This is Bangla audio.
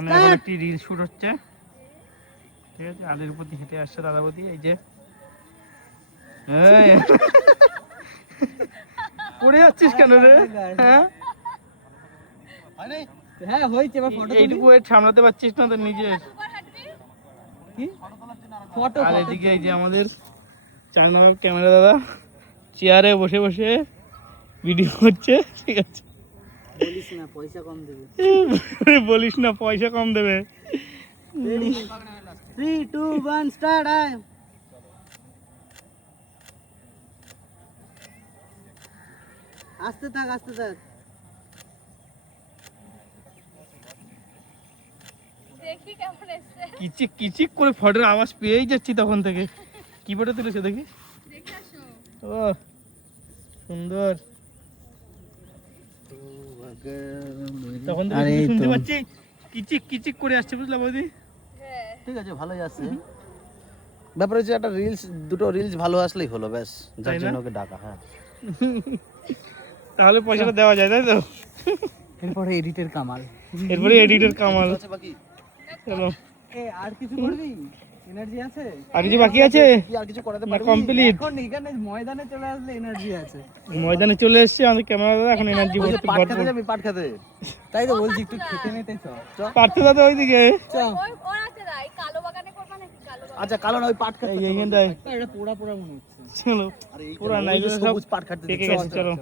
এখানে এখন একটি রিল শুট হচ্ছে, ঠিক আছে। আলির উপর দিয়ে হেঁটে আসছে দাদাবতী, এই যে পড়ে যাচ্ছিস কেন রে? হ্যাঁ হ্যাঁ হয়েছে, এবার ফটো এইটুকু ওয়েট সামলাতে পারছিস না তো নিজের। কি ফটো? আর এদিকে এই যে আমাদের চায়না ক্যামেরা দাদা চেয়ারে বসে বসে ভিডিও করছে, ঠিক আছে। বলিস না পয়সা কম দেবে। বলিস না পয়সা কম দেবে। 3 2 1 স্টার্ট। আস্তে থাক আস্তে থাক। দেখি কেমন এসছে, কিচিক কিচিক করে ফটোর আওয়াজ পেয়েই যাচ্ছি তখন থেকে। কি ফটো তুলেছে দেখি? দেখে আসো। ও সুন্দর, তখন থেকে আরে শুধু শুনতে তো। পাচ্ছি কিচিক কিচিক করে আসছে, বুঝলা বৌদি? হ্যাঁ ঠিক আছে, ভালোই আছে। ব্যাপার হচ্ছে একটা রিলস, দুটো রিলস ভালো আসলেই হলো, ব্যাস। যার তাই না? জন্য ওকে ডাকা। হ্যাঁ, তাহলে পয়সাটা দেওয়া যায়, তাই তো? এরপরে এডিটের কামাল। এরপরে এডিটের কামাল। চলো, আর কিছু করবি? এনার্জি আছে? আর কিছু বাকি আছে কি আর কিছু করাতে না পারবি? কমপ্লিট? এখন এখানে ময়দানে চলে আসলে এনার্জি আছে। ময়দানে চলে এসেছে আমাদের ক্যামেরা দাদা, এখন এনার্জি ওই যে ভর্তি পাট খেতে ভরপুর। যাবি, পাট খেতে। তাই তো বলছি, একটু খেতে নিতে চ। পারছো দাদা ওইদিকে? ওই ওরাতে দাই কালো বাগানে করবা নাকি? কালো বাগানে আচ্ছা, কালো না, ওই পাট খেতে। এইখানটায় এটা পোড়া পোড়া মনে হচ্ছে। চলো, আরে এই পুরা নাই সব সব পাট খাটতে পেকে দিচ্ছে। গেছে, চলো।